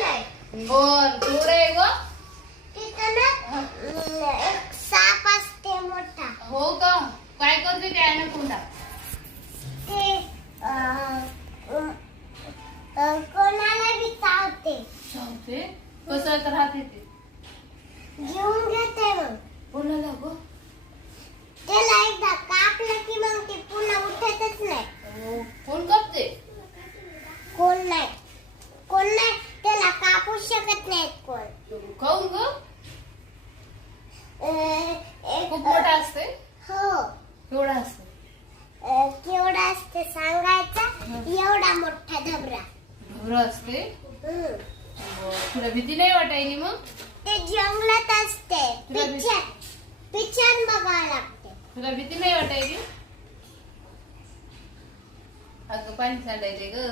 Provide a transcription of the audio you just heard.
नाही. बर थोडं आहे ग. तिथं ना एक साप असते मोठा. हो का? काय करते ते ॲनाकोंडा? ते कोणाला बी चावते. चावते? कसं राहते ते? घेऊन घेते मग. कोणाला ग? त्याला एकदा कापलं की मग ते पुन्हा उठतच नाही. हो. कोण कापते? कोण नाही. कोण नाही त्याला कापू शकत नाहीत कोण. खाऊन ग? एक खूप मोठा असते? हो. केवढा असते? केवढा असते सांगायचा? एवढा मोठा धबरा. ढोरं असते? हम्म. तुला भीती नाही वाटायली मग? ते जंगलात असते. तुला पिक्चर बघावं लागते. तुला भीती नाही वाटायली? अगं पाणी सांडायचे ग.